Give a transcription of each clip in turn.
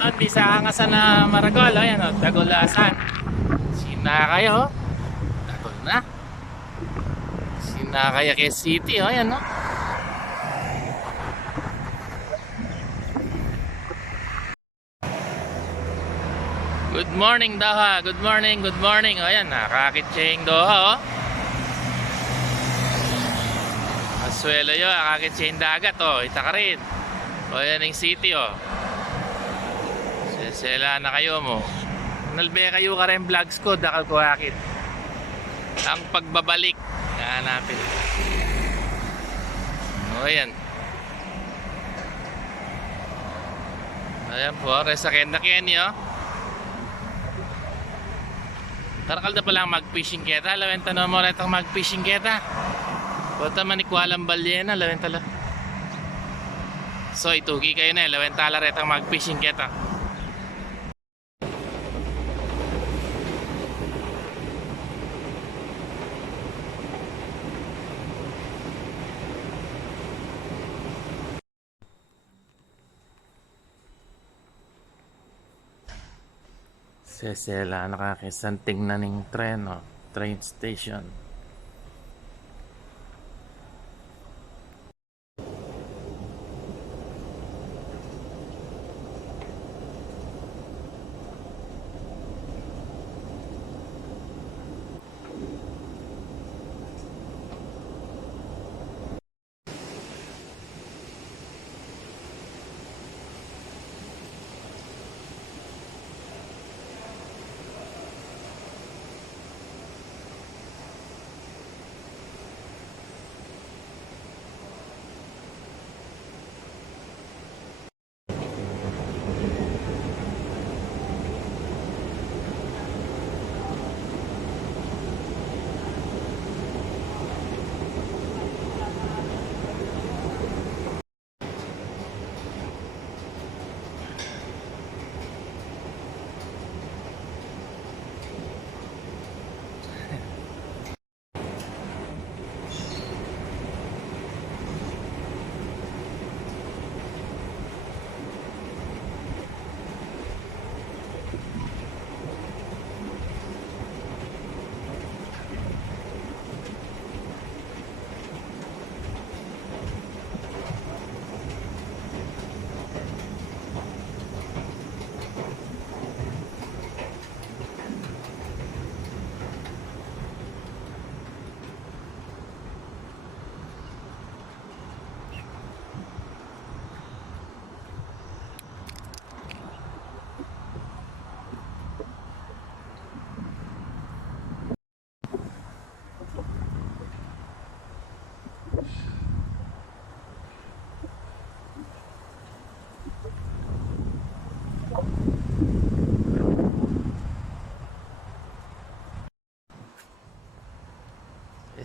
At di sa angasan na Maragol, ayan o, Dagulasan. Sinakay o. Dagol na. Sinakay kay City o, ayan o. Good morning Daha, good morning, good morning. O ayan, nakakitsing Doha o. Asuelo yun, nakakitsing dagat o, ita ka rin. O yan yung city o. Sela na kayo mo. Nalbe kayo ka rin vlogs ko, dakal ko akit. Ang pagbabalik. Hanapin. O yan. Ayan po, resa kenda Kenny o. Tarakal na palang mag-fishing kita. Lawin tanong mo rin itong mag-fishing kita. Kota manikwalang balyena, lawin tala. So, itugi kayo na. Lawin tala rin itong mag-fishing kita. Sesela nakakisanting na ning tren o. Train station.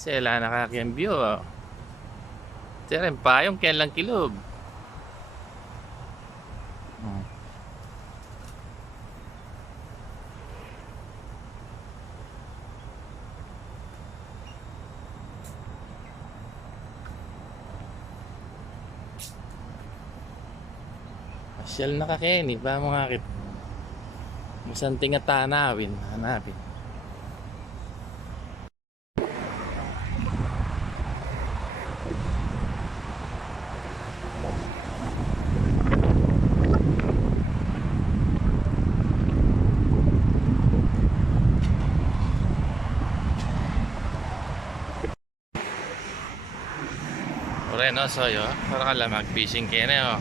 Sesela nakakiyang view o. Teren pa yung kailang kilob. Hmm. Masyal na kakeni, ba mo nga kit. Musanting at tanawin, hanapin. No soy oh. Para ka lang mag-fishing kene oh.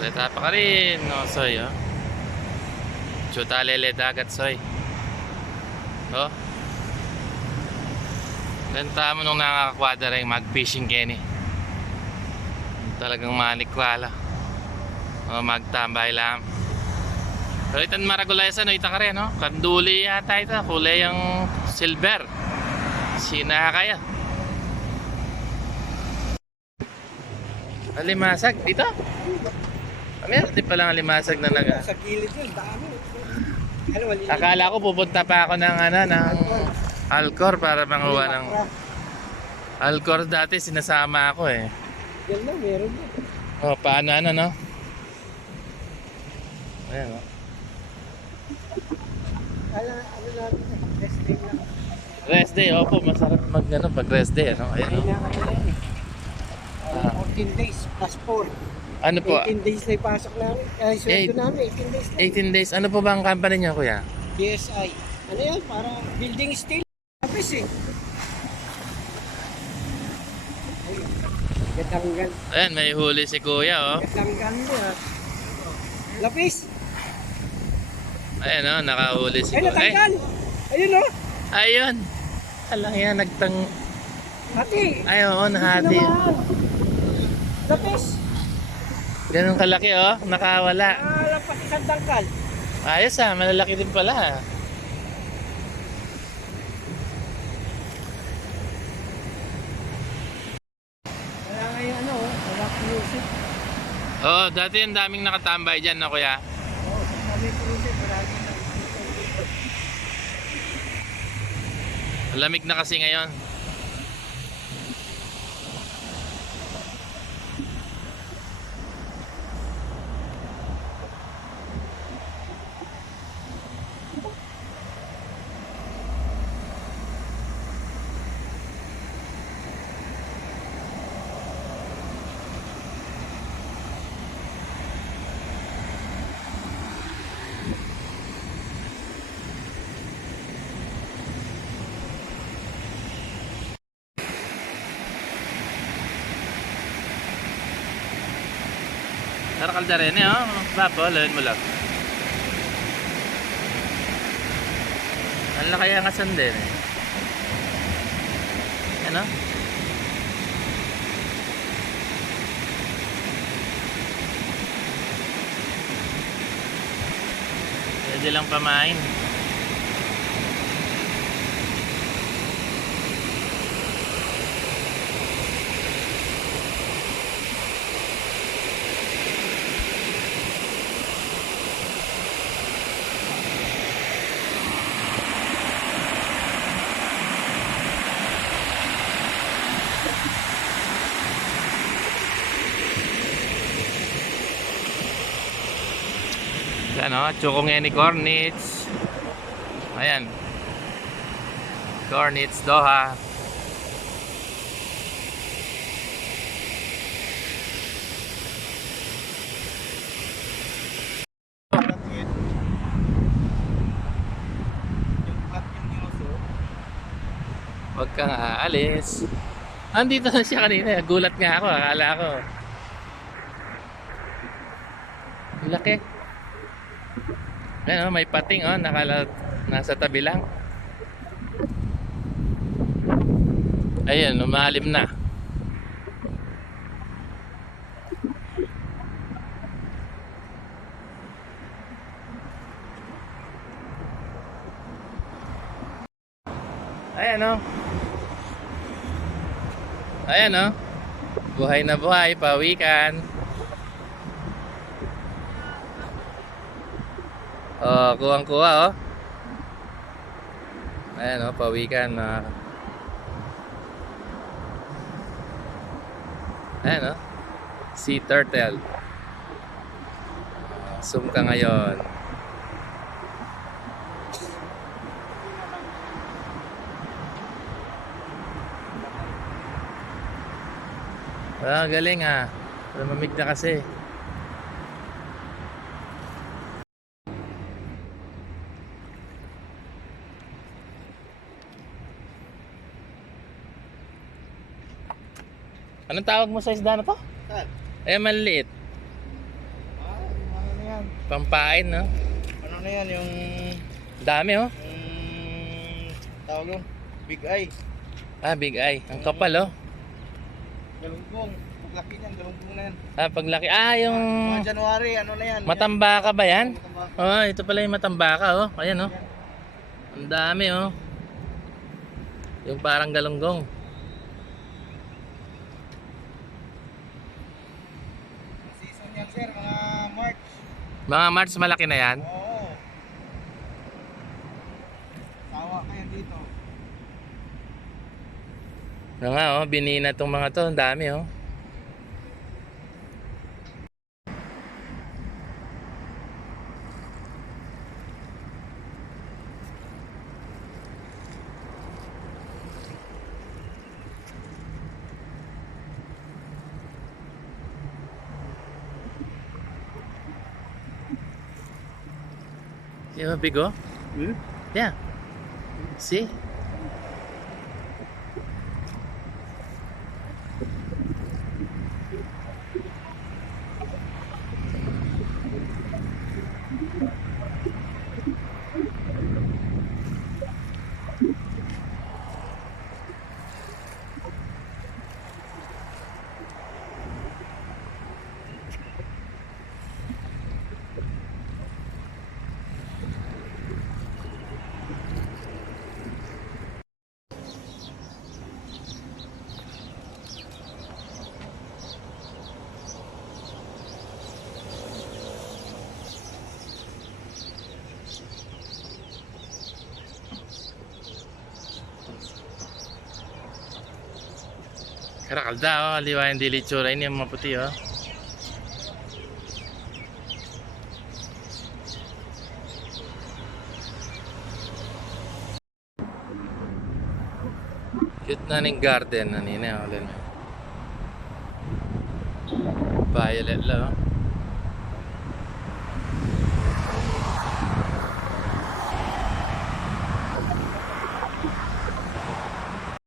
Reta pa ka rin no soy oh. Chuta lele dagat soy. Oh. Lenta mo nung nakakakwadra rin mag-fishing kene. Talagang manikwala. Oh, magtambay lang. Pero itan maragulay sa no ita ka rin no. Kanduli yata ito. Kulay yung silver. Sina kaya. Alimasag dito? Meron din palang alimasag na naga. Sa gilid yun, dami. Ano. Akala ko pupunta pa ako ng ano ng Alcor para manguha ng Alcor dati sinasama ako eh. Yan lang, meron yun. Oh, paano ano no? Ayan, oh. Kala, ano natin, eh, rest day lang. Rest day, opo, masarap mag ano, pag rest day, ano? Ayan, oh. Kailangan nila yan eh. Ah. 14 days plus 4. Ano po? 18 days na ipasok namin. Ay, sweldo Eight. namin, 18 days na. 18 days. Ano po ba ang company niyo, kuya? BSI. Ano yan? Para building steel. Tapos eh. Ay, Gatanggal. Ayan, may huli si kuya, oh. Gatanggal mo ah. Lapis. Ayan, oh, nakahuli si Ay, kuya. natanggal. Ayun oh. ayun. Alang yan, nagtang... Hati. Ay, oo, nahati. Naman. Lapis. Ganun kalaki, oh. Nakawala. Ah, lampas isang tangkal. Ayos, ah. Malalaki din pala, ah. Wala ano, oh, wala music. Oo, dati ang daming nakatambay dyan, no, kuya? Oo, oh, kami music, din na. Lamig na kasi ngayon. Tara kaldarene, oh. Bapo, lawin mo lang. Ang laki ang asan din, eh. Ano? Pwede lang pamain. Yan o, Chukongeni Cornets. Ayan. Cornets Doha. Huwag kang aalis. Andito na siya kanina. Gulat nga ako. Akala ko. Laki. Ayan oh, may pating oh, nakala nasa tabi lang. Ayan, lumalim na. Ayan oh. Ayan oh. Buhay na buhay, pawikan. Oh, kuwang-kuwa oh. Ayan oh, pawikan na. Ayan oh. Sea turtle. Zoom ka ngayon. Ah, galing ah. Lumamig na kasi. Anong tawag mo sa isda na to? Saan? Eh, maliit. Ah, ano na yan? Pampain, no? Ano na yan? Yung... Dami, oh. yung tawag yung big eye. Ah, big eye. Ang kapal, oh. Galunggong. Paglaki niyan, galunggong na yan. Ah, paglaki. Ah, yung... Mga January, ano na yan? Matambaka ba yan? Matamba. Oh, ito pala yung matambaka, oh. Ayan, oh. Ang dami, oh. Yung parang galunggong. Season yan, sir. Mga March. Mga March, malaki na yan. Oo. Sawa kayo dito. Ano nga, oh. Binina tong mga to. Ang dami, oh. You want a big go? Hmm? Yeah. See? Karakalda, oh. Liwayan dili tsura. Ini yung maputi, oh. Cute na ning garden na nina. Violet lang, oh.